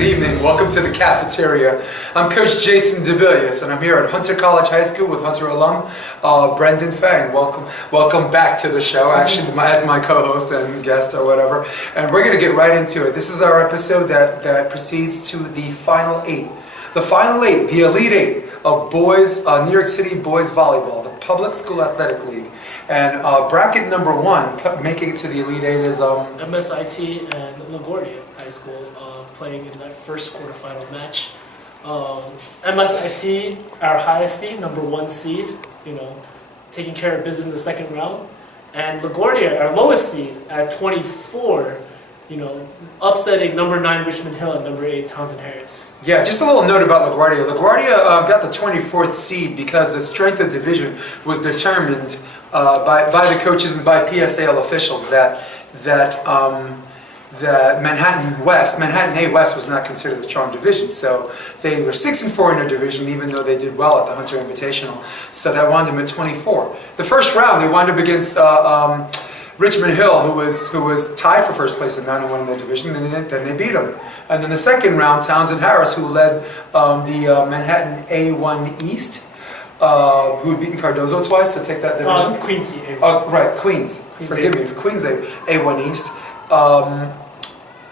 good evening. Welcome to the cafeteria. I'm Coach Jason Dibelius, and I'm here at Hunter College High School with Hunter alum Brendan Feng. Welcome back to the show, actually, as my co-host and guest or whatever. And we're going to get right into it. This is our episode that proceeds to the Final Eight. The Final Eight, the Elite Eight of boys, New York City boys volleyball, the Public School Athletic League. And bracket number one, making it to the Elite Eight is MSIT and LaGuardia High School playing in that first quarterfinal match. MSIT, our highest seed, number one seed, taking care of business in the second round. And LaGuardia, our lowest seed, at 24, upsetting number 9 Richmond Hill and number 8 Townsend Harris. Yeah, just a little note about LaGuardia. LaGuardia got the 24th seed because the strength of division was determined by the coaches and by PSAL officials that Manhattan A West was not considered a strong division. So they were 6-4 in their division, even though they did well at the Hunter Invitational. So that wound them at 24. The first round, they wound up against Richmond Hill, who was tied for first place at 9-1 in their division, and then they beat them. And then the second round, Townsend Harris, who led the Manhattan A1 East, who had beaten Cardozo twice to take that division. Queens A1. Right, Queens. Forgive me, Queens A1 East.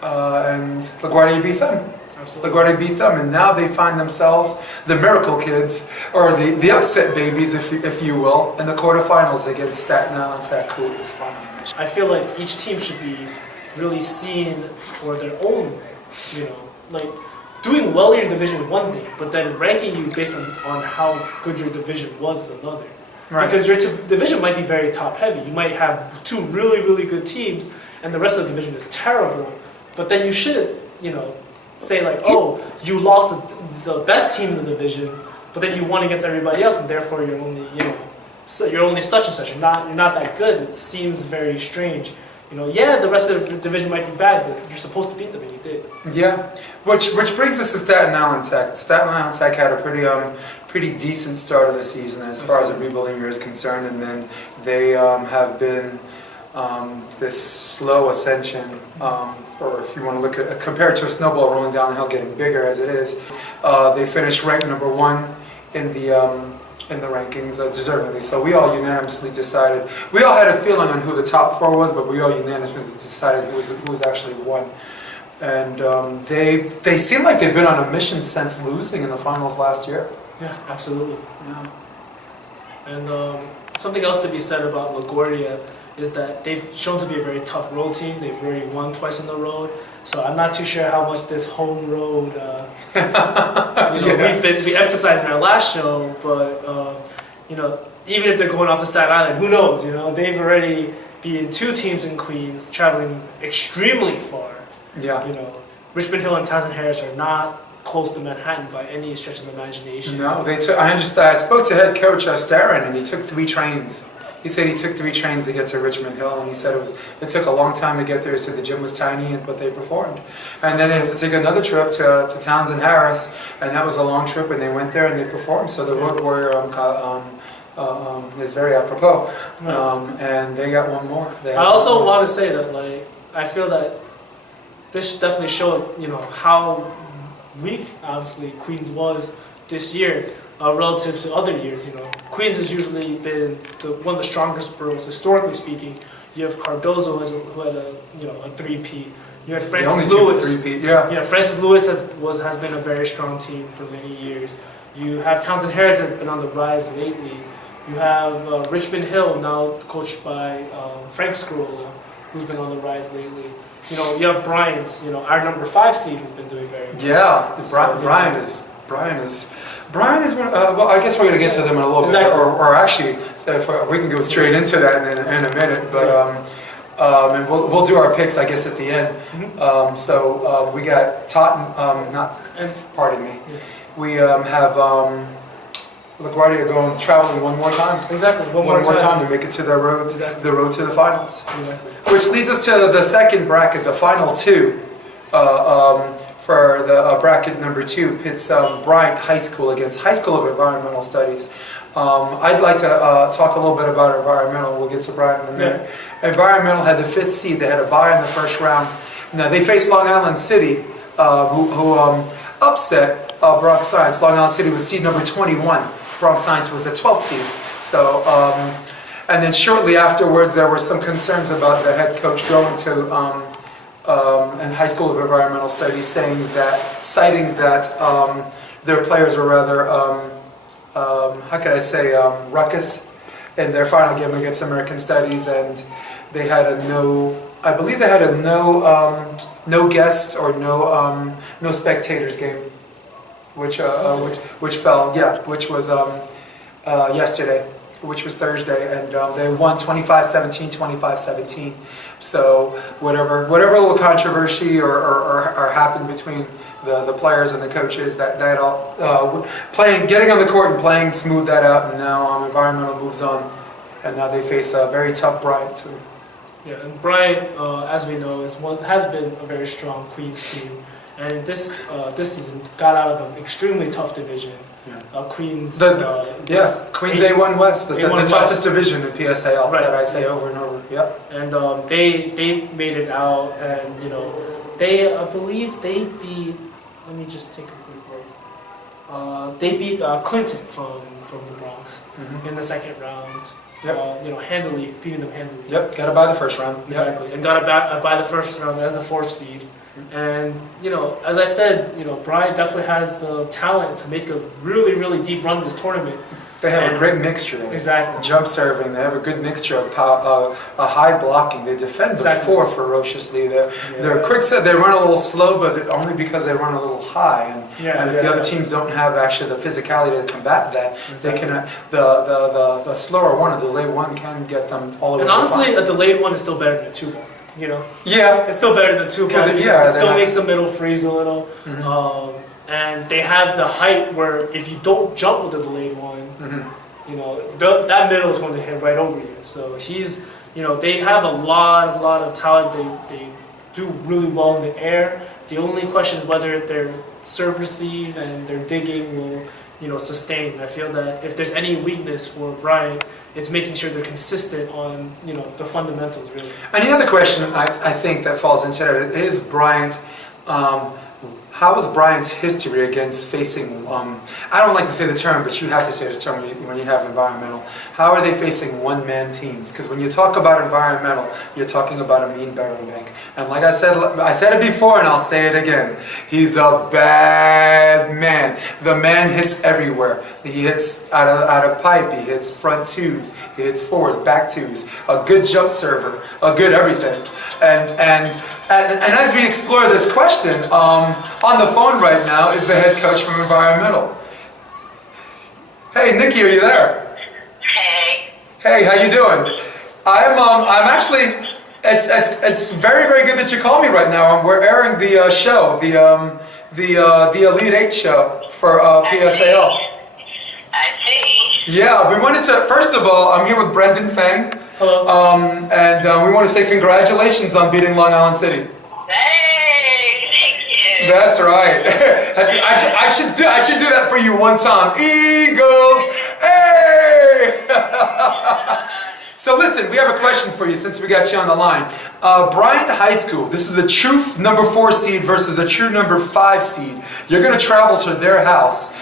And LaGuardia beat them. Absolutely. LaGuardia beat them, and now they find themselves the miracle kids, or the upset babies, if you will, in the quarterfinals against Staten Island Tech, who is final mission. I feel like each team should be really seen for their own, doing well in your division is one thing, but then ranking you based on how good your division was is another. Right. Because your division might be very top heavy. You might have 2 really, really good teams, and the rest of the division is terrible. But then you shouldn't, say like, oh, you lost the best team in the division, but then you won against everybody else, and therefore you're only, you're only such and such. You're not that good. It seems very strange. The rest of the division might be bad, but you're supposed to beat them, and you did. Yeah, which brings us to Staten Island Tech. Staten Island Tech had a pretty decent start of the season as far as the rebuilding year is concerned, and then they have been this slow ascension, or if you want to look at compare it to a snowball rolling down the hill, getting bigger as it is. They finished ranked number 1 in the rankings, deservedly. So we all unanimously decided. We all had a feeling on who the top 4 was, but we all unanimously decided who was actually 1. And they seem like they've been on a mission since losing in the finals last year. Yeah, absolutely. Yeah. And something else to be said about LaGuardia is that they've shown to be a very tough road team. They've already won twice on the road, so I'm not too sure how much this home road, we emphasized in our last show, but even if they're going off to Staten Island, who knows? They've already been 2 teams in Queens, traveling extremely far. Yeah. Richmond Hill and Townsend Harris are not close to Manhattan by any stretch of the imagination. No, they took. I spoke to head coach Starren, and he took 3 trains. He said he took 3 trains to get to Richmond Hill, and he said it took a long time to get there. He said the gym was tiny, but they performed. And then they had to take another trip to Townsend Harris, and that was a long trip, and they went there and they performed. So the Road Warrior is very apropos, and they got one more. I also want to say that I feel that this definitely showed how weak obviously Queens was this year. Relative to other years, Queens has usually been one of the strongest boroughs historically speaking. You have Cardozo who had a 3-peat. You had Francis Lewis. Yeah, Francis Lewis has been a very strong team for many years. You have Townsend Harris has been on the rise lately. You have Richmond Hill now coached by Frank Scarola, who's been on the rise lately. You have Bryant's, our number 5 seed who's been doing very well. Yeah, Brian is one. Well, I guess we're going to get to them in a little bit, or actually, we can go straight into that in a minute. But and we'll do our picks, I guess, at the end. Mm-hmm. So we got Tottenham. Pardon me. Yeah. We have LaGuardia traveling one more time. Exactly, one more time to make it to the road to the finals. Exactly. Which leads us to the second bracket, the final 2. For the bracket number 2, pits Bryant High School against High School of Environmental Studies. I'd like to talk a little bit about environmental. We'll get to Bryant in a minute. Yeah. Environmental had the 5th seed. They had a bye in the first round. Now they faced Long Island City who upset Bronx Science. Long Island City was seed number 21. Bronx Science was the 12th seed. So, and then shortly afterwards, there were some concerns about the head coach going to in High School of Environmental Studies, citing that their players were rather, how could I say, ruckus in their final game against American Studies, and they had I believe they had a no guests or no spectators game, which fell, which was yesterday, which was Thursday, and they won 25-17, 25-17. So whatever little controversy or happened between the players and the coaches, that all getting on the court and playing smoothed that out, and now Environmental moves on, and now they face a very tough Bryant too. Yeah, and Bryant, as we know, has been a very strong Queens team, and this season got out of an extremely tough division. Yeah. Queens. Queens A1 West, the toughest division in PSAL, right, that I say over and over. Yep. And they made it out, and I believe they beat. Let me just take a quick look. They beat Clinton from the Bronx in the second round. Yep. Handily, beating them handily. Yep, got it by the first round. Exactly, yep. And got it by the first round as a 4th seed. And, as I said, Bryant definitely has the talent to make a really, really deep run this tournament. They have a great mixture. Exactly. Jump serving, they have a good mixture of high blocking. They defend the floor ferociously. They're quick set. They run a little slow, but only because they run a little high. And if the other teams don't have actually the physicality to combat that, they can. The slower one, or the delayed one, can get them all over. And honestly, a delayed one is still better than a 2-ball. Yeah, it's still better than 2-ball because it still makes the middle freeze a little. And they have the height where if you don't jump with the delayed one, that middle is going to hit right over you. So they have a lot of talent. They do really well in the air. The only question is whether their serve receive and their digging will, sustain. I feel that if there's any weakness for Bryant, it's making sure they're consistent on, the fundamentals, really. And the other question I think that falls into that is Bryant. How is Bryant's history against facing, I don't like to say the term, but you have to say this term when you have Environmental. How are they facing one-man teams? Because when you talk about Environmental, you're talking about a mean barrel bank. And like I said it before and I'll say it again. He's a bad man. The man hits everywhere. He hits out of pipe, he hits front twos, he hits fours, back twos, a good jump server, a good everything. And as we explore this question, on the phone right now is the head coach from Environmental. Hey, Nikki, are you there? Hey. Hey, how you doing? I'm actually. It's very, very good that you call me right now. We're airing the show, the Elite 8 show for PSAL. I see. Yeah, we wanted to. First of all, I'm here with Brendan Feng. Hello. And we want to say congratulations on beating Long Island City. Hey, thank you. That's right. I should do that for you one time. Eagles, hey! So listen, we have a question for you since we got you on the line. Bryant High School, this is a true number 4 seed versus a true number 5 seed. You're going to travel to their house.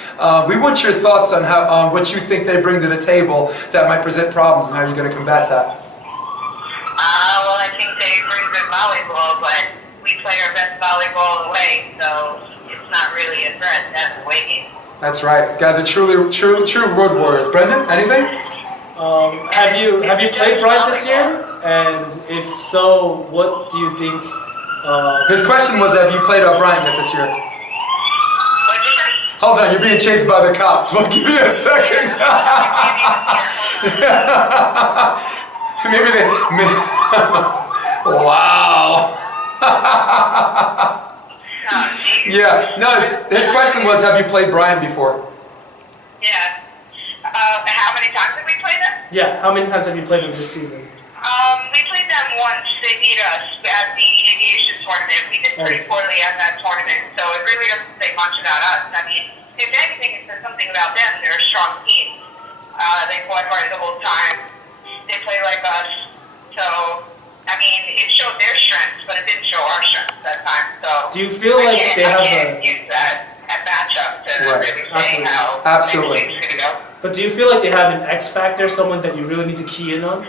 We want your thoughts on what you think they bring to the table that might present problems and how you're going to combat that. Well, I think they bring good volleyball, but we play our best volleyball away, so it's not really a threat. That's the way game. That's right. Guys are true road warriors. Brendan, anything? Have you played Bryant this year? And if so, what do you think? His question was, have you played Bryant yet this year? What'd you say? Hold on, you're being chased by the cops. Well, give me a second. Wow. Yeah, no, his question was, have you played Bryant before? Yeah. How many times have we played them? Yeah, how many times have you played them this season? We played them once. They beat us at the aviation tournament. We did pretty poorly at that tournament, so it really doesn't say much about us. I mean, if anything, it says something about them. They're a strong team. They fought hard the whole time. They play like us. So, I mean, it showed their strengths, but it didn't show our strengths that time. So, Do you feel like they have I can't use that matchup to really say how Absolutely. things going to go. But do you feel like they have an X factor, someone that you really need to key in on?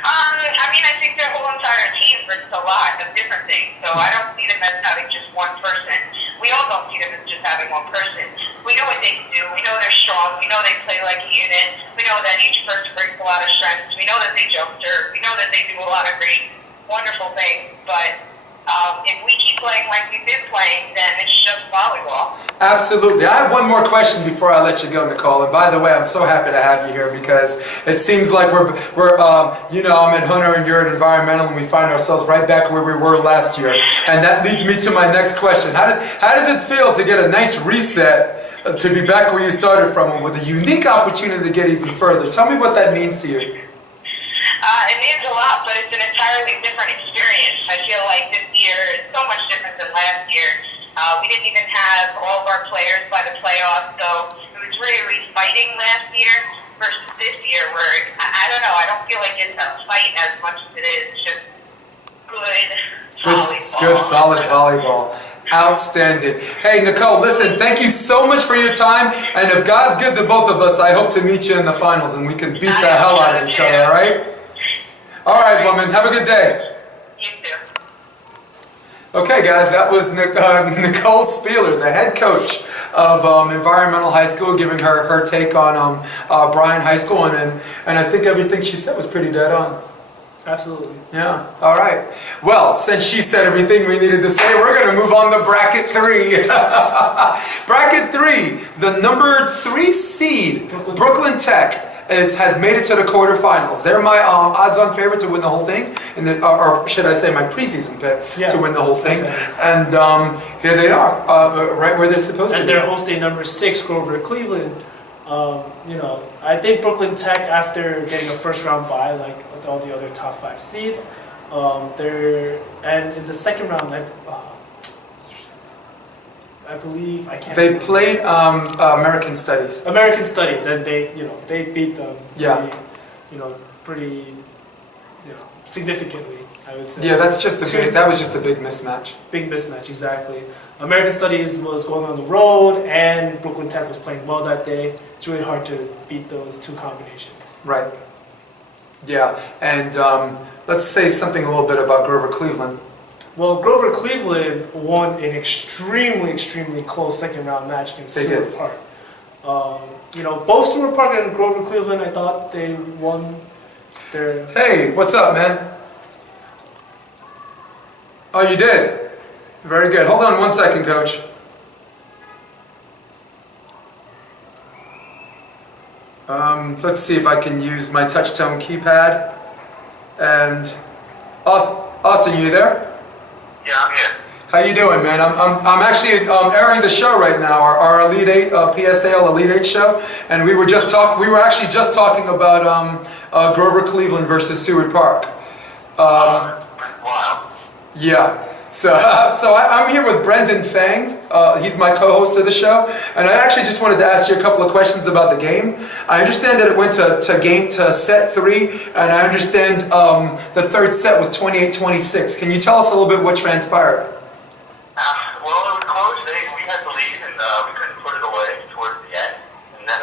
I mean, I think their whole entire team brings a lot of different things. So I don't see them as having just one person. We all don't see them as just having one person. We know what they can do. We know they're strong. We know they play like a unit. We know that each person brings a lot of strengths. We know that they jump serve. We know that they do a lot of great, wonderful things. But if we keep playing like we've been playing, then it's just volleyball. Absolutely. I have one more question before I let you go, Nicole. And by the way, I'm so happy to have you here because it seems like we're I'm at Hunter and you're at Environmental, and we find ourselves right back where we were last year. And that leads me to my next question. How does it feel to get a nice reset, to be back where you started from, with a unique opportunity to get even further? Tell me what that means to you. It means a lot, but it's an entirely different experience. I feel like this year is so much different than last year. We didn't even have all of our players by the playoffs, so it was really fighting last year versus this year where, I don't know, I don't feel like it's a fight as much as it is just good volleyball. Good, solid volleyball. Outstanding. Hey, Nicole, listen, thank you so much for your time. And if God's good to both of us, I hope to meet you in the finals and we can beat the hell out of each other, all right? All right, woman. Have a good day. You too. Okay, guys, that was Nicole Spieler, the head coach of Environmental High School, giving her take on Bryan High School. And I think everything she said was pretty dead on. Absolutely. Yeah, all right. Well, since she said everything we needed to say, we're going to move on to Bracket 3. Bracket 3, the number 3 seed, Brooklyn Tech, has made it to the quarterfinals. They're my odds-on favorite to win the whole thing, or should I say my preseason pick to win the whole thing. And here they are, right where they're supposed to be. And they're hosting number 6, Grover Cleveland. I think Brooklyn Tech, after getting a first-round bye, like all the other top 5 seeds, and in the second round, I believe They played American Studies. American Studies, and they beat them. Pretty significantly, I would say. Yeah, that was just a big mismatch. Big mismatch, exactly. American Studies was going on the road, and Brooklyn Tech was playing well that day. It's really hard to beat those two combinations. Right. Yeah, and let's say something a little bit about Grover Cleveland. Well, Grover Cleveland won an extremely, extremely close second-round match against Seward Park. Both Seward Park and Grover Cleveland, I thought they won their... Hey, what's up, man? Oh, you did? Very good. Hold on one second, Coach. Let's see if I can use my touch-tone keypad. And Austin, you there? Yeah, I'm here. How you doing, man? I'm actually airing the show right now, our Elite 8 PSAL Elite 8 show, and we were actually just talking about Grover Cleveland versus Seward Park. Wow. Yeah. So I'm here with Brendan Feng. He's my co-host of the show, and I actually just wanted to ask you a couple of questions about the game. I understand that it went to set 3, and I understand the third set was 28-26. Can you tell us a little bit what transpired? Well, it was close. We had the lead, and we couldn't put it away towards the end. And then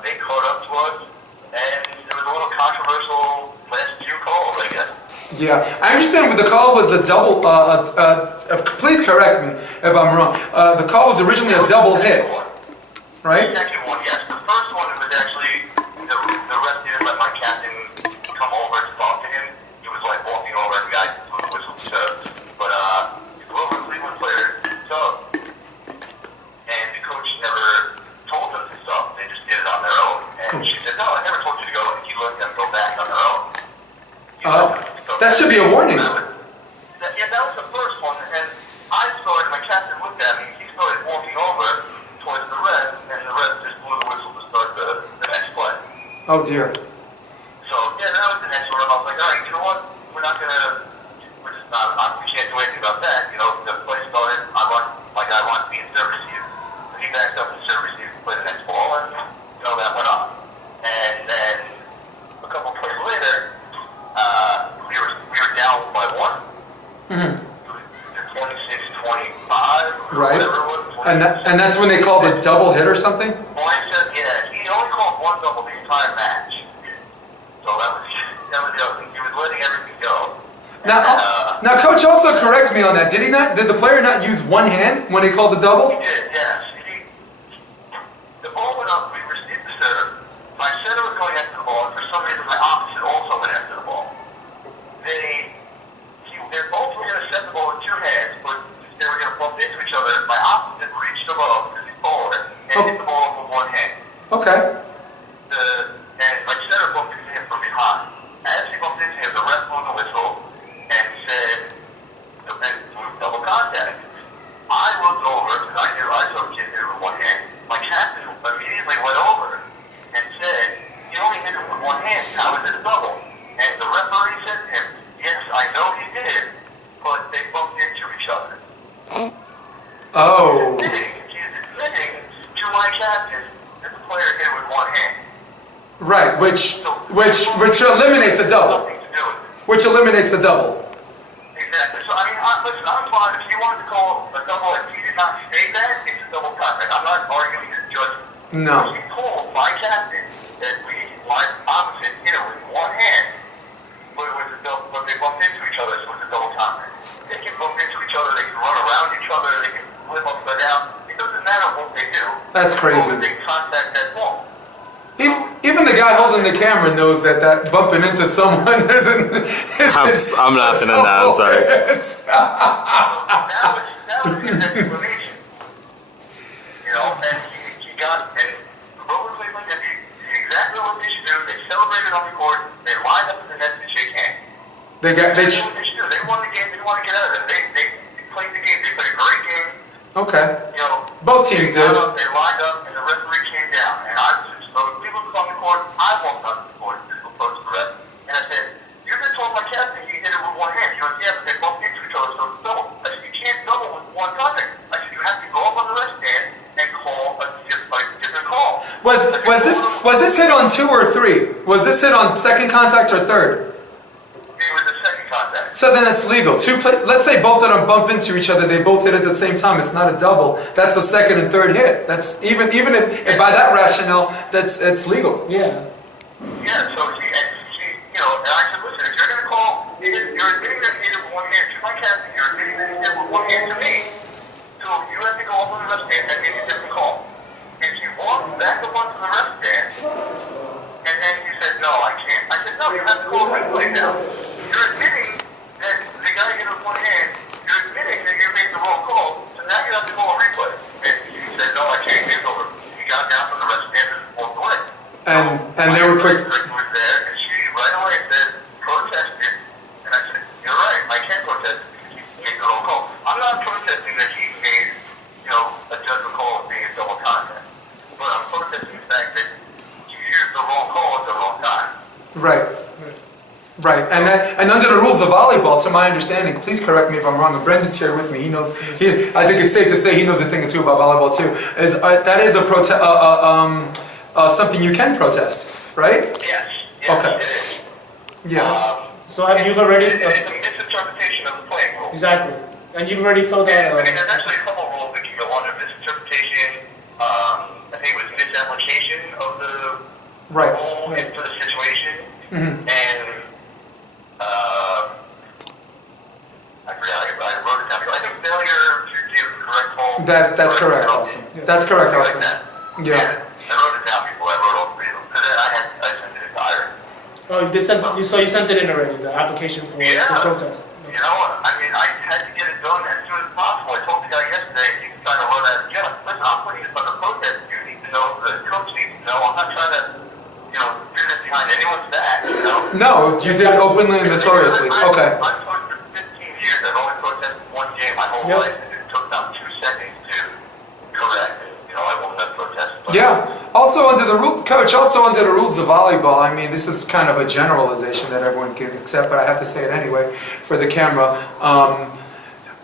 they caught up to us, and there was a little controversial last few calls, I guess. Yeah, I understand the call was a double, please correct me if I'm wrong. The call was originally a double hit, right? The second one, yes. The first one was actually, the ref didn't let my captain come over to talk to him. He was like walking over and the guy blew the whistle to serve. But the Grover Cleveland player subbed, and the coach never told them to sub. They just did it on their own. And she said, no, I never told you to go, and he let them go back on their own. That should be a warning. That was the first one, and my captain looked at me, he started walking over towards the ref, and the ref just blew the whistle to start the next play. Oh dear. So, yeah, that was the next one, and I was like, all right, you know what, we can't do anything about that, the play started, my guy wants to be in service here. So he backed up in service here to play the next ball, and, that went on. And then, a couple plays later, we were down by 1. Mm-hmm. 26-20. Right. Whatever it was. And that's when they call the double hit or something? Boyd said, yeah, he only called one double the entire match. So that was the other thing. He was letting everything go. Now, coach, also correct me on that. Did he not? Did the player not use one hand when he called the double? He did, yes. The ball went up. We received the serve. My center was going after the ball, and for some reason, my opposite also went after the ball. They're both were going to set the ball with two hands, but they were going to bump into each other. My opposite reached above because he's taller and hit the ball with one hand. Okay. And my center bumped into him from behind. As he bumped into him, the ref blew the whistle and said, double contact. I looked over because I knew I saw the kid hit it with one hand. My captain immediately went over and said, "You only hit it with one hand. How is it a double?" And the referee said to him, "Yes, I know he did, but they bumped into each other." Oh. He's admitting to my captain that the player hit it with one hand. Right, which eliminates a double. Nothing to do with it. Which eliminates the double. Exactly. So, I mean, listen, I'm fine. If you wanted to call a double and he did not state that, it's a double contact. I'm not arguing his judgment. No. He told my captain that my opposite hit it with one hand, but it was a double, but they bumped into each other, so it was a double contact. They can bump into each other, they can run around each other, they can flip upside down. It doesn't matter what they do. That's crazy. They contact that ball. Even the guy holding the camera knows that bumping into someone isn't I'm laughing at that, I'm sorry. That was his explanation. You know, and he got, and Grover Cleveland did exactly what they should do. They celebrated on the court, they lined up in the net to shake hands. They That's what they should do. They won the game, they want to get out of it. They played the game, they played a great game. Okay. You know, Both teams they did. They lined up, and the referee came down. And I was just, so people was on the court, I walked on the court, just approached the ref, and I said, "You just told my captain he hit it with one hand." He goes, "Yeah, but they bumped into each other, so it's double." I said, "You can't double with one contact." I said, "You have to go up on the ref stand and call a different call." Was this hit on 2 or 3? Was this hit on second contact or third? It was the second contact. So then it's legal. Let's say both of them bump into each other. They both hit at the same time. It's not a double. That's a second and third hit. That's even if by that rationale, it's legal. Yeah. Yeah, so she, you know, and I said, "Listen, if you're going to call, you're admitting that he hit it with one hand to my captain, you're admitting that he hit it with one hand to me. So you have to go up on the ref stand and make a different call." And she walked back up onto the ref stand, and then he said, "No, I can't." I said, "No, you have to call a replay now. You're admitting that the guy hit it with one hand, you're admitting that you made the wrong call, so now you have to call a replay." And he said, "No, I can't, game's over." He got down from the ref stand and walked away. And they were quick. Was there, and she right away said, "Protest it." And I said, "You're right, I can't protest it because he made the wrong call." I'm not protesting that he made, you know, a judgment call of being a double contact, but I'm protesting the fact that you used the wrong call at the wrong time. Right. Right, and under the rules of volleyball, to my understanding, please correct me if I'm wrong. And Brendan's here with me. He knows. I think it's safe to say he knows a thing or two about volleyball too. That is a something you can protest, right? Yes. Okay. It is. Yeah. So have you already? It's a misinterpretation of the playing rule. Exactly. And you've already filled out. And there's actually a couple of rules that can go under misinterpretation. I think it was misapplication of the Right. rule into the situation. Mm-hmm. And I forgot. I wrote it down. I think failure to give the correct call. That's correct, Austin. That's correct, Austin. Like that. Yeah. I wrote it down before I wrote all three of them. Because I sent it to Iron. Oh, you did send. So you sent it in already. The application for the protest. You know, I mean, I had to get it done as soon as possible. I told the guy yesterday, he was trying to run out of jail. Listen, I'm putting this under protest. You need to know, the coach needs to know. I'm not trying to, you know, do this behind anyone's back, you know? No, you did it openly and notoriously. Okay. I've coached for 15 years. I've only protested one game my whole life, and it took about 2 seconds to correct. You know, I won't have protest. Yeah. Also under the rules, coach. Also under the rules of volleyball. I mean, this is kind of a generalization that everyone can accept, but I have to say it anyway for the camera.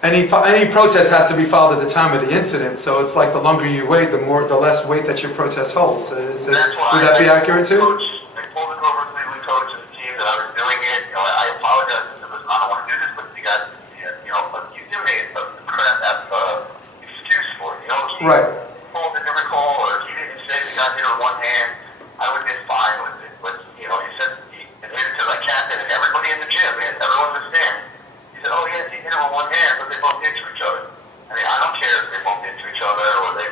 Any protest has to be filed at the time of the incident. So it's like the longer you wait, the less weight that your protest holds. Would that be accurate too? I told the Grover Cleveland coach and the team that I was doing it. You know, I apologize. I don't want to do this, but you guys, you know, you do me a crap he Right. pulled a different call or he didn't say he got hit with one hand, I would be fine with it. But, you know, he said he admitted to my captain and everybody in the gym, man, everyone was stand. He said, oh, yes, he hit him with one hand, but they bumped into each other. I mean, I don't care if they bumped into each other or they,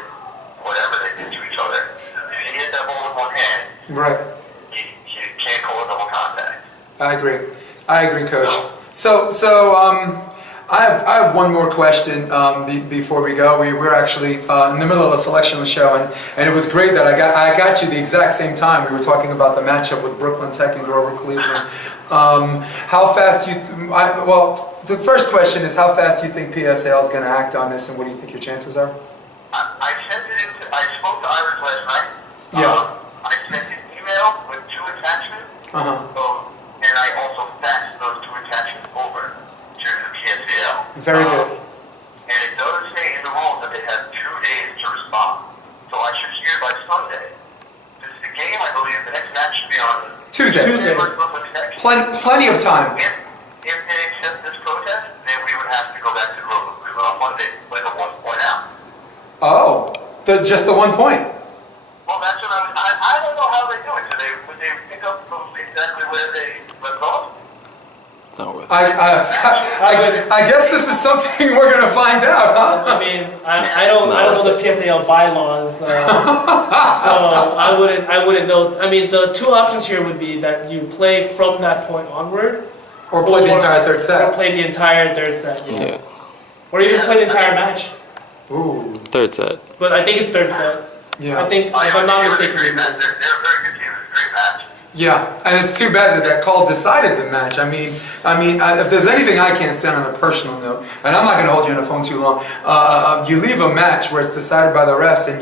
whatever they did to each other. If he hit that ball with one hand, Right. you can't call it double contact. I agree, Coach. I have one more question before we go. We're actually in the middle of a selection show, and it was great that I got you the exact same time. We were talking about the matchup with Brooklyn Tech and Grover Cleveland. How fast do you? Well, the first question is how fast do you think PSAL is going to act on this, and what do you think your chances are? I sent it into. I spoke to Iris last night. Yeah. I sent an email with 2 attachments. And I also faxed those 2 attachments over to the PSAL. Very good. And it does say in the rules that they have 2 days to respond. So I should hear by Sunday. This is the game, I believe. The next match should be on Tuesday. Plenty of time. If they accept this protest, then we would have to go back to Grover Cleveland on Monday, like a 1 point out. Oh, just the 1 point. Well, that's what I don't know how they do it. Would they pick up from exactly where they left off? No. I guess this is something we're gonna find out, huh? I mean, I don't know the PSAL bylaws, so I wouldn't know. I mean, the 2 options here would be that you play from that point onward, Or play the entire third or set. play the entire third set, Yeah. or even play the entire match. Ooh, Third set. But I think it's third set. yeah. I think, if I'm not mistaken, They're a very good team. It was a great match. Yeah, and it's too bad that call decided the match. I mean, if there's anything I can't stand on a personal note, and I'm not going to hold you on the phone too long, you leave a match where it's decided by the refs, and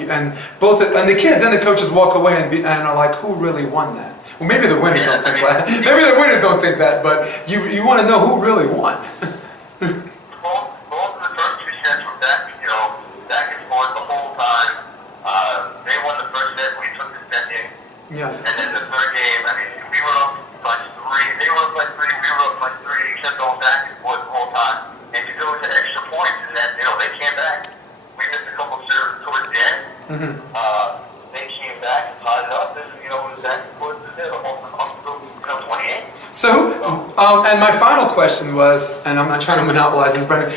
the kids and the coaches walk away and are like, who really won that? Well, maybe the winners don't think that. Maybe the winners don't think that, but you want to know who really won. Both of the first 2 sets were back and forth the whole time. They won the first set, we took the second. Yeah. And then the third game, I mean, we were up by 3, they were up by 3, we were up by 3, we kept going back and forth the whole time. And to go to extra points, and then, they came back. We missed a couple serves towards the end. They came back and tied it up, and, it was back and forth to the whole 28. So, and my final question was, and I'm not trying to monopolize this, Brendan,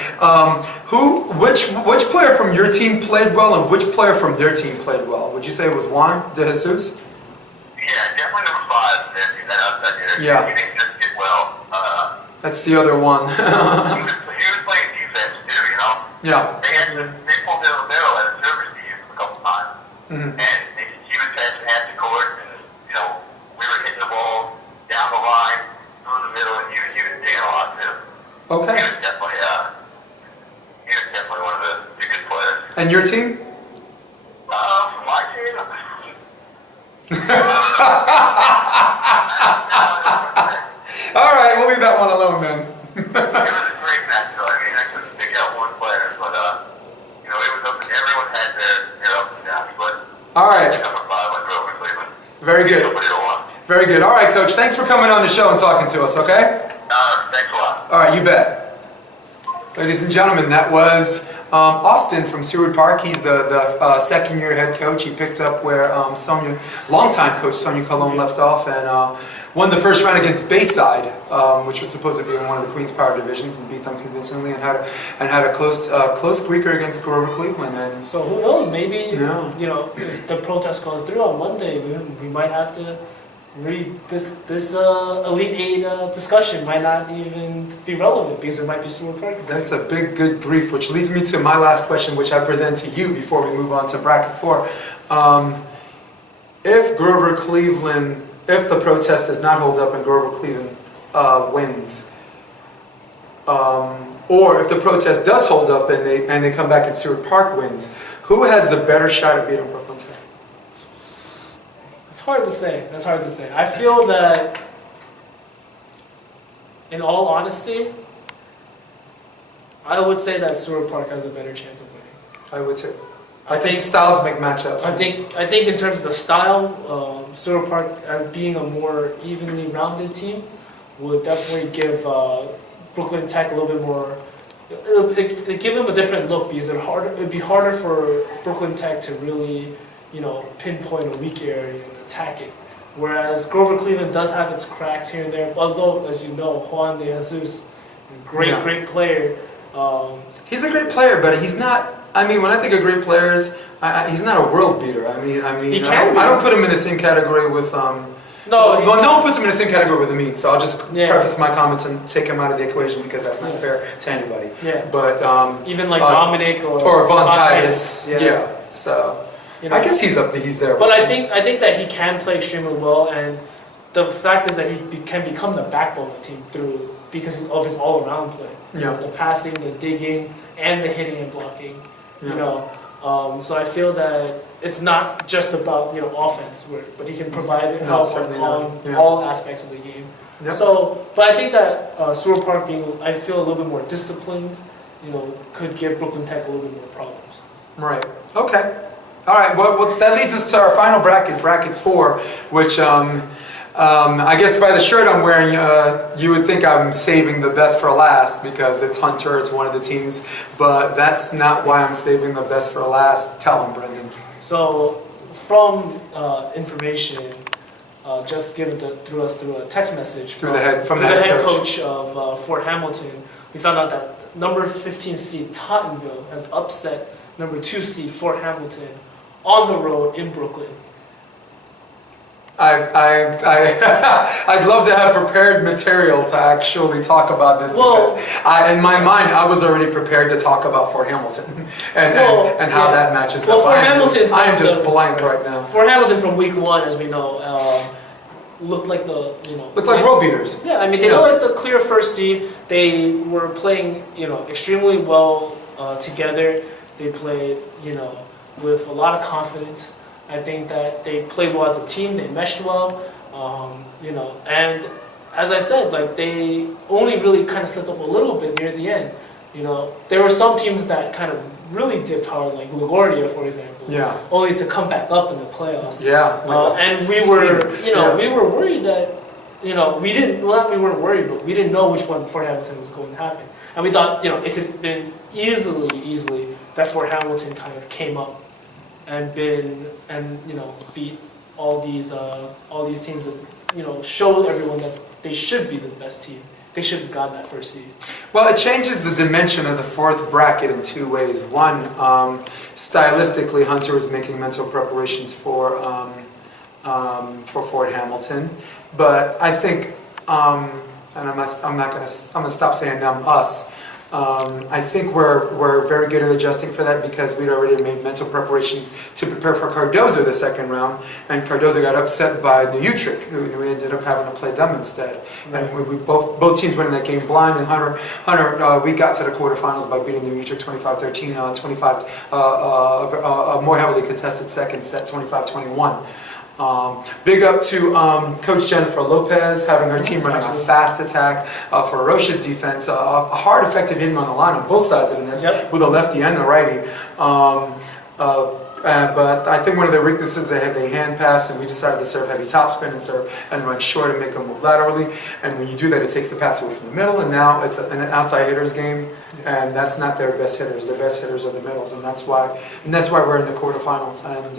which player from your team played well, and which player from their team played well? Would you say it was Juan De Jesus? Yeah, definitely number 5. That outside hitter. Yeah. He didn't just get well. That's the other one. He was playing defense too, Yeah. They pulled their libero at a service to use him a couple times. And he was passing half the court, and we were hitting the ball down the line, through the middle, and he was taking a lot too. Okay. He was definitely one of the good players. And your team? For my team, All right, we'll leave that one alone then. it was a great match, though. I mean, I couldn't pick out one player, but it was up. Everyone had their ups and downs, but All right. number 5 went Grover Cleveland. Very good. Nobody won. Very good. All right, Coach. Thanks for coming on the show and talking to us, okay? Thanks a lot. All right, you bet. Ladies and gentlemen, that was Austin from Seward Park. He's the second-year head coach. He picked up where longtime coach Sonia Colon left off, and won the first round against Bayside, which was supposed to be in one of the Queen's Power divisions, and beat them convincingly, and had a close Squeaker against Grover Cleveland. And so who knows? Maybe Yeah. if the protest goes through on Monday, we might have to read this Elite 8 discussion might not even be relevant because it might be Seward Park. that's a big, good brief, which leads me to my last question, which I present to you before we move on to bracket 4. If the protest does not hold up and Grover Cleveland wins, or if the protest does hold up and they come back and Seward Park wins, who has the better shot at beating Brooklyn Tech? It's hard to say. That's hard to say. I feel that, in all honesty, I would say that Seward Park has a better chance of winning. I would too. I think styles make matchups. I think in terms of the style, Seward Park being a more evenly rounded team would definitely give Brooklyn Tech a little bit more It'd give him a different look because it'd be harder for Brooklyn Tech to really, pinpoint a weak area and attack it. Whereas Grover Cleveland does have its cracks here and there, although, as you know, Juan de Jesus, great player. He's a great player, but he's not. I mean, when I think of great players, he's not a world beater. I mean, I don't put him in the same category with. No one puts him in the same category with me. So I'll just preface my comments and take him out of the equation because that's not fair to anybody. Yeah. But even like Dominic or Von Titus. Yeah. So I guess he's up. He's there. But I think that he can play extremely well, and the fact is that he can become the backbone of the team because of his all-around play. The passing, the digging, and the hitting and blocking. So I feel that it's not just about offense, but he can provide help on all aspects of the game. Yep. So, but I think that Seward Park I feel a little bit more disciplined, could give Brooklyn Tech a little bit more problems. Right. Okay. All right. Well, that leads us to our final bracket 4, which. I guess by the shirt I'm wearing, you would think I'm saving the best for last because it's Hunter, it's one of the teams, but that's not why I'm saving the best for last. Tell him, Brendan. So, from information just given through a text message from the head coach of Fort Hamilton, we found out that number 15 seed Tottenville has upset number 2 seed Fort Hamilton on the road in Brooklyn. I'd love to have prepared material to actually talk about this because in my mind I was already prepared to talk about Fort Hamilton and how that matches up. I am just blank right now. Fort Hamilton from week 1, as we know, looked like looked like world beaters. Yeah, I mean they looked like the clear first seed. They were playing extremely well together. They played with a lot of confidence. I think that they played well as a team. They meshed well, and as I said, they only really kind of slipped up a little bit near the end. There were some teams that kind of really dipped hard, like LaGuardia, for example. Yeah. Only to come back up in the playoffs. Yeah. And we were, we were worried that, we weren't worried, but we didn't know which one Fort Hamilton was going to happen. And we thought, it could have been easily that Fort Hamilton kind of came up and beat all these teams that showed everyone that they should be the best team. They should have gotten that first seed. Well, it changes the dimension of the 4th bracket in 2 ways. One, stylistically, Hunter was making mental preparations for Fort Hamilton, but I think, and I'm gonna stop saying them, us. I think we're very good at adjusting for that because we'd already made mental preparations to prepare for Cardozo the second round, and Cardozo got upset by New Utrecht, who we ended up having to play them instead. Right. And we both teams went in that game blind, and Hunter, we got to the quarterfinals by beating New Utrecht 25-13, 25 a more heavily contested second set, 25-21. Big up to Coach Jennifer Lopez, having her team running a fast attack, ferocious defense, a hard, effective hitting on the line on both sides of the net, with a lefty and a righty. But I think one of their weaknesses, they had a hand pass, and we decided to serve heavy topspin and run short and make them move laterally. And when you do that, it takes the pass away from the middle, and now it's an outside hitters game, and that's not their best hitters. Their best hitters are the middles, and that's why we're in the quarterfinals. And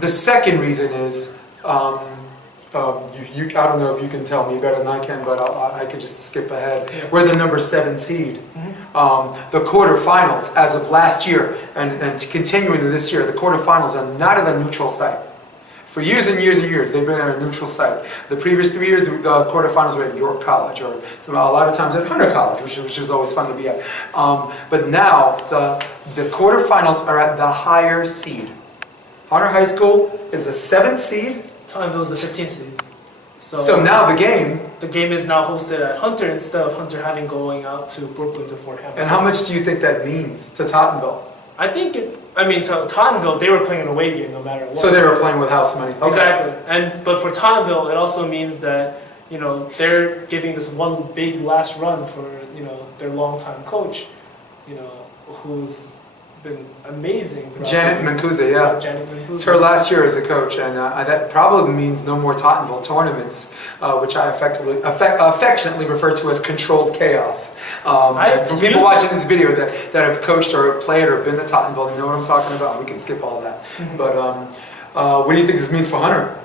the second reason is, I don't know if you can tell me better than I can, but I could just skip ahead. Yeah. We're the number 7 seed. The quarterfinals, as of last year, and continuing to this year, the quarterfinals are not at a neutral site. For years and years and years, they've been at a neutral site. The previous 3 years, the quarterfinals were at York College, or a lot of times at Hunter College, which is always fun to be at. But now, the quarterfinals are at the higher seed. Hunter High School is the 7th seed. Tottenville is the 15th seed. So now the game is now hosted at Hunter instead of Hunter having going out to Brooklyn to Fort Hamilton. And how much do you think that means to Tottenville? I think to Tottenville, they were playing an away game no matter what. So they were playing with house money. Okay. Exactly. But for Tottenville, it also means that they're giving this one big last run for their longtime coach, who's been amazing. Janet Mancuso, yeah. Janet Mancuso. It's her last year as a coach, and that probably means no more Tottenville tournaments, which I affectionately refer to as controlled chaos. For people watching this video that have coached or have played or been to Tottenville, you know what I'm talking about. We can skip all that. But what do you think this means for Hunter?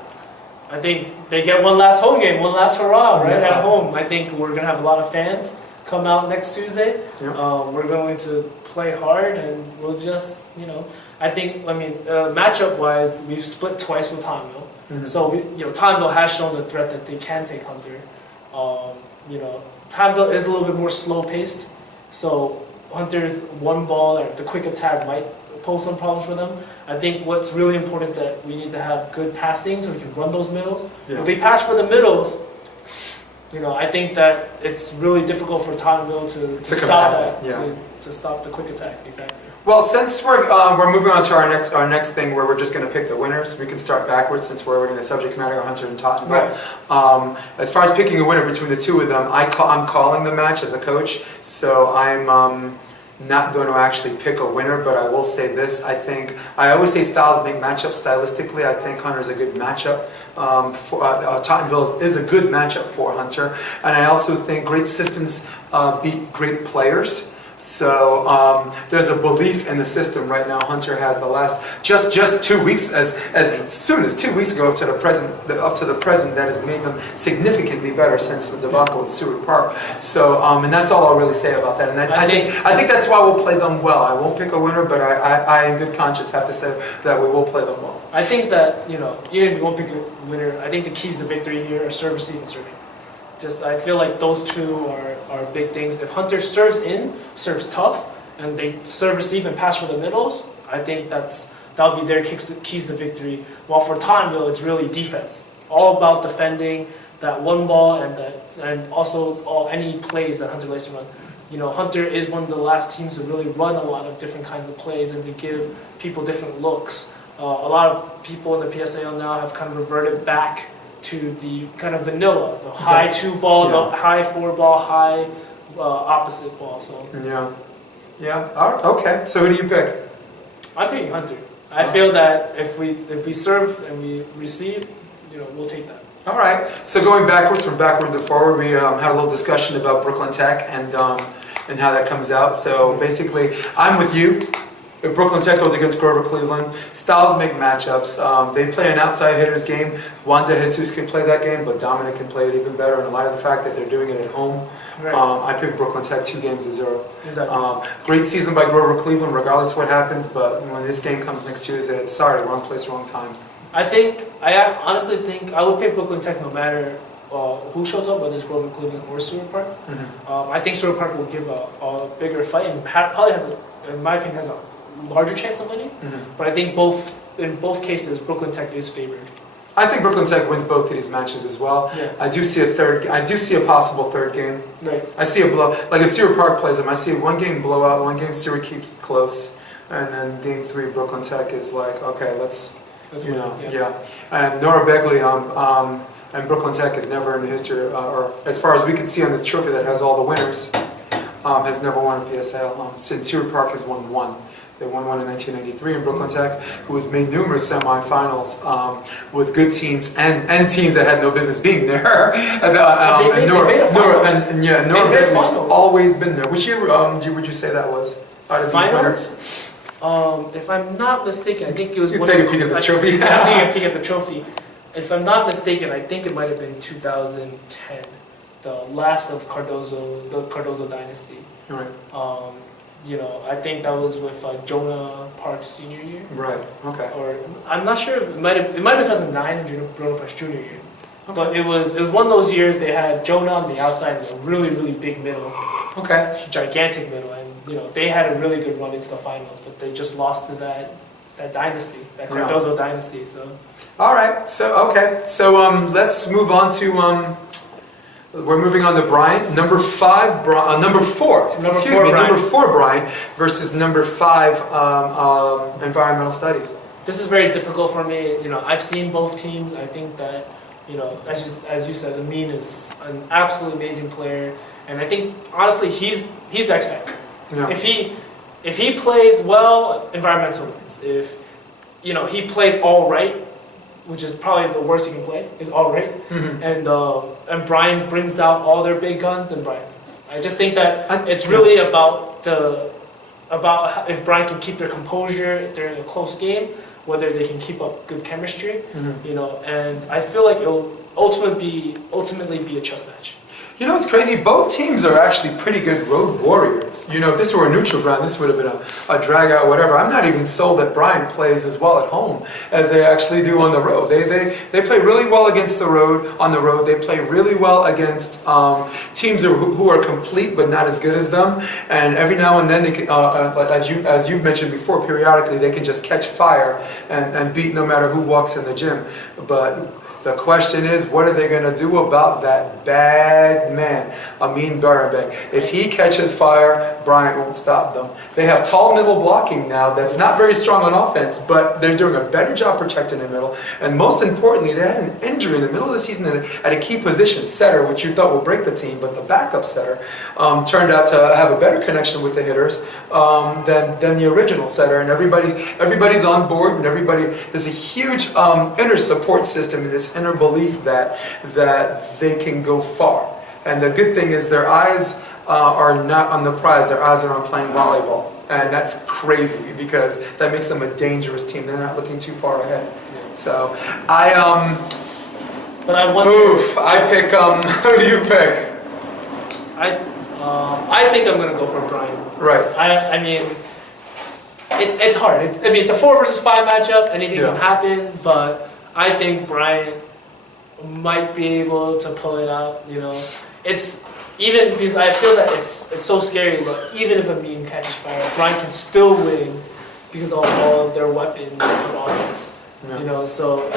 I think they get one last home game, one last hurrah right Yeah. at home. I think we're going to have a lot of fans come out next Tuesday. Yeah. We're going to play hard, and we'll just, matchup-wise, we've split twice with Tottenville. Mhm. So, Tottenville has shown the threat that they can take Hunter. Tottenville is a little bit more slow-paced, so Hunter's one ball or the quick attack might pose some problems for them. I think what's really important that we need to have good passing so we can run those middles. Yeah. If we pass for the middles, I think that it's really difficult for Tottenville to stop that, to stop the quick attack. Exactly. Well, since we're moving on to our next thing, where we're just going to pick the winners, we can start backwards since we're in the subject matter of Hunter and Tottenville. Right. As far as picking a winner between the two of them, I'm calling the match as a coach, so I'm not going to actually pick a winner, but I will say this. I always say styles make matchups stylistically. I think Hunter's a good matchup. Tottenville is a good matchup for Hunter. And I also think great systems beat great players. So there's a belief in the system right now. Hunter has the last just 2 weeks, as soon as 2 weeks ago up to the present, that has made them significantly better since the debacle at Seward Park. So and that's all I'll really say about that. And I think that's why we'll play them well. I won't pick a winner, but I in good conscience have to say that we will play them well. I think that even if you won't pick a winner, I think the keys to victory here are serve, receive, and serving. I feel like those two are big things. If Hunter serves tough, and they serve, receive, and pass for the middles, I think that'll be their keys to victory. While for Tottenville, it's really defense. All about defending that one ball and also any plays that Hunter likes to run. Hunter is one of the last teams to really run a lot of different kinds of plays and to give people different looks. A lot of people in the PSAL now have kind of reverted back to the kind of vanilla, the high 2-ball, the high 4-ball, high opposite ball. So Yeah. All right. Okay. So who do you pick? I'm picking Hunter. I feel that if we serve and we receive, we'll take that. All right. So going backwards, from backward to forward, we had a little discussion about Brooklyn Tech and how that comes out. So basically, I'm with you. If Brooklyn Tech goes against Grover Cleveland, styles make matchups. They play an outside hitter's game. Juan De Jesus can play that game, but Dominic can play it even better. In light of the fact that they're doing it at home, Right. I picked Brooklyn Tech 2-0. Exactly. Great season by Grover Cleveland, regardless of what happens. But when this game comes next Tuesday, it's sorry, wrong place, wrong time. I honestly think I would pick Brooklyn Tech no matter who shows up, whether it's Grover Cleveland or Seward Park. Mm-hmm. I think Seward Park will give a bigger fight and probably in my opinion, has a larger chance of winning. Mm-hmm. But I think in both cases, Brooklyn Tech is favored. I think Brooklyn Tech wins both of these matches as well. Yeah. I do see a possible third game. Right. I see a blow. Like if Seward Park plays them, I see a one-game blowout, one game Seward keeps close, and then game 3 Brooklyn Tech is like, okay, let's win. yeah. And Nora Begley and Brooklyn Tech is never in the history, or as far as we can see on this trophy that has all the winners, has never won a PSAL. Since Seward Park has won one. They won one in 1993, and Brooklyn Tech, who has made numerous semifinals with good teams and teams that had no business being there. Nora Begley's always been there. Which year would you say that was? Out of these winners? If I'm not mistaken, I think it was. You take a peek at this trophy. I'm taking a peek at the trophy. If I'm not mistaken, I think it might have been 2010, the last of the Cardozo dynasty. Right. I think that was with Jonah Park's senior year. Right. Okay. Or I'm not sure. It might have been 2009 and Jonah Park's junior year. Okay. But it was one of those years they had Jonah on the outside and a really really big middle. Okay. Gigantic middle, and they had a really good run into the finals, but they just lost to that dynasty, that Cardozo dynasty. So. All right. So okay. So let's move on to we're moving on to Bryant, number 4. Number 4 Bryant versus number 5 environmental studies. This is very difficult for me. I've seen both teams. I think that as you said, Amin is an absolutely amazing player, and I think honestly he's the X factor. Yeah. If if he plays well, environmental wins. If he plays all right, which is probably the worst he can play, is all right, and Brian brings out all their big guns, then Brian wins. I just think that it's really about if Brian can keep their composure during a close game, whether they can keep up good chemistry, and I feel like it'll ultimately be a chess match. You know, it's crazy. Both teams are actually pretty good road warriors. You know, if this were a neutral ground, this would have been a drag out, whatever. I'm not even sold that Bryant plays as well at home as they actually do on the road. They play really well against on the road. They play really well against teams who are complete but not as good as them. And every now and then, they can, as you've mentioned before, periodically they can just catch fire and beat no matter who walks in the gym. But the question is, what are they going to do about that bad man, Amin Barabek? If he catches fire, Bryant won't stop them. They have tall middle blocking now that's not very strong on offense, but they're doing a better job protecting the middle. And most importantly, they had an injury in the middle of the season at a key position, setter, which you thought would break the team, but the backup setter turned out to have a better connection with the hitters than the original setter. And everybody's on board, and there's a huge inner support system in this inner belief that they can go far. And the good thing is their eyes are not on the prize, their eyes are on playing volleyball. And that's crazy because that makes them a dangerous team. They're not looking too far ahead. So But I wonder. I pick who do you pick? I think I'm gonna go for Brian. Right. I mean, it's hard. It's a 4 versus 5 matchup. Anything can happen, but I think Brian might be able to pull it out. It's even because I feel that it's so scary that even if a meme catches fire, Brian can still win because of all of their weapons on offense. So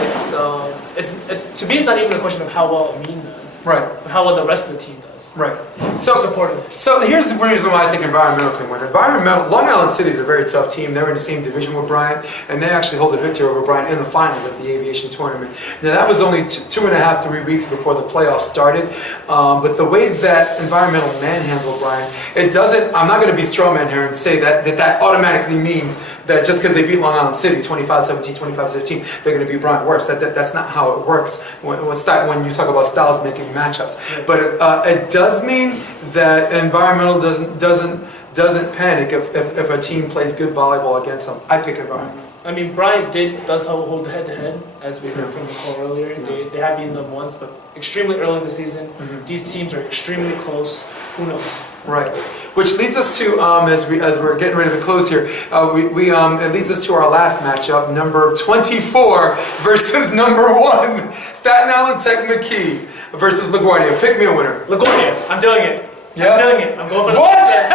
it's to me it's not even a question of how well Amin does, right? But how well the rest of the team does. Right. So supportive. So here's the reason why I think Environmental can win. Long Island City is a very tough team. They're in the same division with Bryant, and they actually hold a victory over Bryant in the finals at the Aviation Tournament. Now that was only 2.5, 3 weeks before the playoffs started. But the way that Environmental manhandled Bryant, it doesn't. I'm not going to be strawman here and say that automatically means that just because they beat Long Island City 25-17, 25-17, they're going to beat Bryant worse. That's not how it works when you talk about styles making matchups. But it does mean that Environmental doesn't panic if a team plays good volleyball against them. I pick Environmental. I mean, Bryant does hold head-to-head, as we heard from Nicole earlier. They have beaten them once, but extremely early in the season. These teams are extremely close. Who knows? Right. Which leads us to, as we're getting ready to close here, it leads us to our last matchup, number 24 versus number 1. Staten Island Tech McKee versus LaGuardia. Pick me a winner. LaGuardia. I'm doing it. Yeah? I'm doing it. I'm going for What? LaGuardia.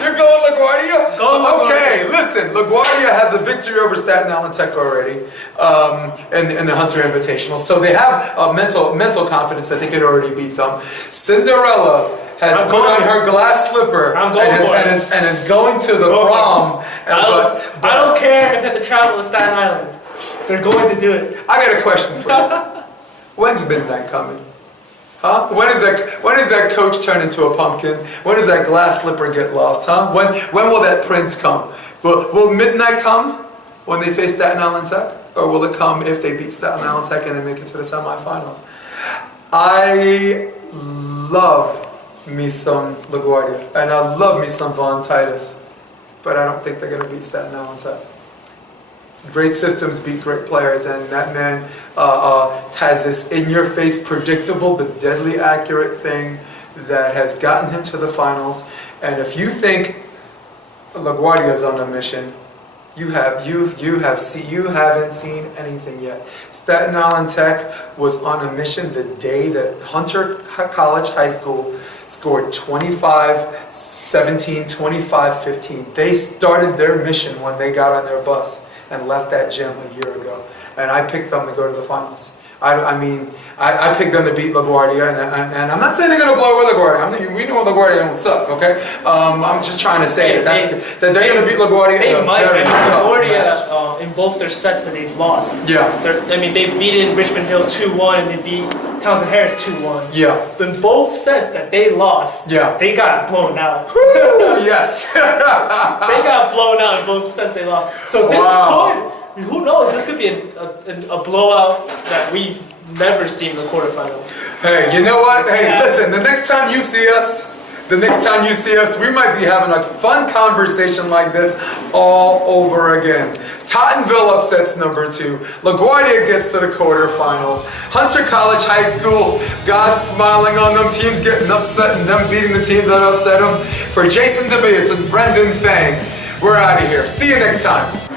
You're going LaGuardia? Going LaGuardia. Okay, listen. LaGuardia has a victory over Staten Island Tech already in the Hunter Invitational. So they have mental confidence that they could already beat them. Cinderella has put on her glass slipper and is going to the prom. I don't care if they have to travel to Staten Island. They're going to do it. I got a question for you. When's midnight coming? Huh? When is that coach turn into a pumpkin? When does that glass slipper get lost? Huh? When will that prince come? Will midnight come when they face Staten Island Tech? Or will it come if they beat Staten Island Tech and they make it to the semifinals? I love me some LaGuardia, and I love me some Von Titus, but I don't think they're going to beat Staten Island Tech. Great systems beat great players, and that man has this in-your-face, predictable but deadly accurate thing that has gotten him to the finals. And if you think LaGuardia is on a mission, you haven't seen anything yet. Staten Island Tech was on a mission the day that Hunter College High School scored 25-17, 25-15. They started their mission when they got on their bus and left that gym a year ago. And I picked them to go to the finals. I mean, I picked them to beat LaGuardia, and I'm not saying they're going to blow away LaGuardia. I mean, we know LaGuardia don't suck, okay? I'm just trying to say that they're going to beat LaGuardia. They might. Very tough LaGuardia, in both their sets that they've lost. Yeah. I mean, they've beaten Richmond Hill 2-1, and they beat Townsend Harris 2-1. Yeah. Then both sets that they lost, Yeah. they got blown out. Yes. They got blown out in both sets they lost. So this could, who knows, this could be a blowout that we've never seen in the quarterfinals. Hey, you know what? Hey, listen, the next time you see us, we might be having a fun conversation like this all over again. Tottenville upsets number 2. LaGuardia gets to the quarterfinals. Hunter College High School, God's smiling on them. Teams getting upset and them beating the teams that upset them. For Jason Dibelius and Brendan Feng, we're out of here. See you next time.